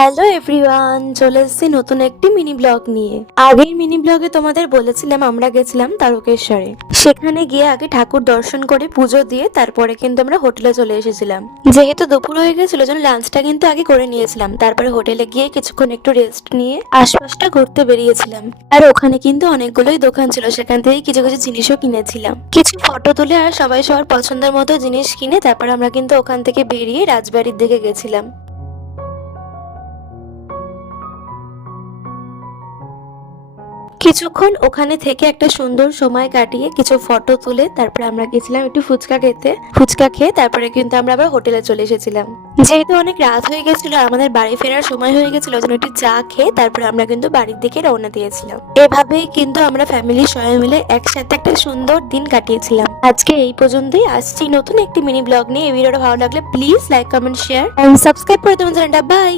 Hello everyone, চলে এসেছি নতুন একটি মিনি ব্লগ নিয়ে। আগের মিনি ব্লগে তোমাদের বলেছিলাম আমরা গেছিলাম তারকেশ্বরে। সেখানে গিয়ে আগে ঠাকুর দর্শন করে পুজো দিয়ে তারপরে কিন্তু আমরা হোটেলে চলে এসেছিলাম। যেহেতু দুপুর হয়ে গেছিল জন্য লাঞ্চটা কিন্তু আগে করে নিয়েছিলাম। তারপরে হোটেলে গিয়ে কিছুক্ষণ একটু রেস্ট নিয়ে আশপাশটা ঘুরতে বেরিয়েছিলাম। আর ওখানে কিন্তু অনেকগুলোই দোকান ছিল, সেখান থেকে কিছু কিছু জিনিসও কিনেছিলাম। কিছু ফটো তুলে আর সবাই সবার পছন্দের মতো জিনিস কিনে তারপর আমরা কিন্তু ওখান থেকে বেরিয়ে রাজবাড়ির দিকে গেছিলাম। কিছুক্ষণ ওখানে থেকে একটা সুন্দর সময় কাটিয়ে কিছু ফটো তুলে তারপরে আমরা গেছিলাম একটু ফুচকা খেয়ে তারপরে কিন্তু আমরা আবার হোটেলে চলে এসেছিলাম। যেহেতু অনেক রাত হয়ে গেছিল আর আমাদের বাড়ি ফেরার সময় হয়ে গেছিল, ওই জন্য একটু চা খেয়ে তারপরে আমরা কিন্তু বাড়ির দিকে রওনা দিয়েছিলাম। এভাবেই কিন্তু আমরা ফ্যামিলির সবাই মিলে একসাথে একটা সুন্দর দিন কাটিয়েছিলাম। আজকে এই পর্যন্তই। আসছি নতুন একটি মিনি ব্লগ নিয়ে। এই ভিডিওটা ভালো লাগলে please like, comment, share and subscribe করে দেবেন চ্যানেলটা। বাই।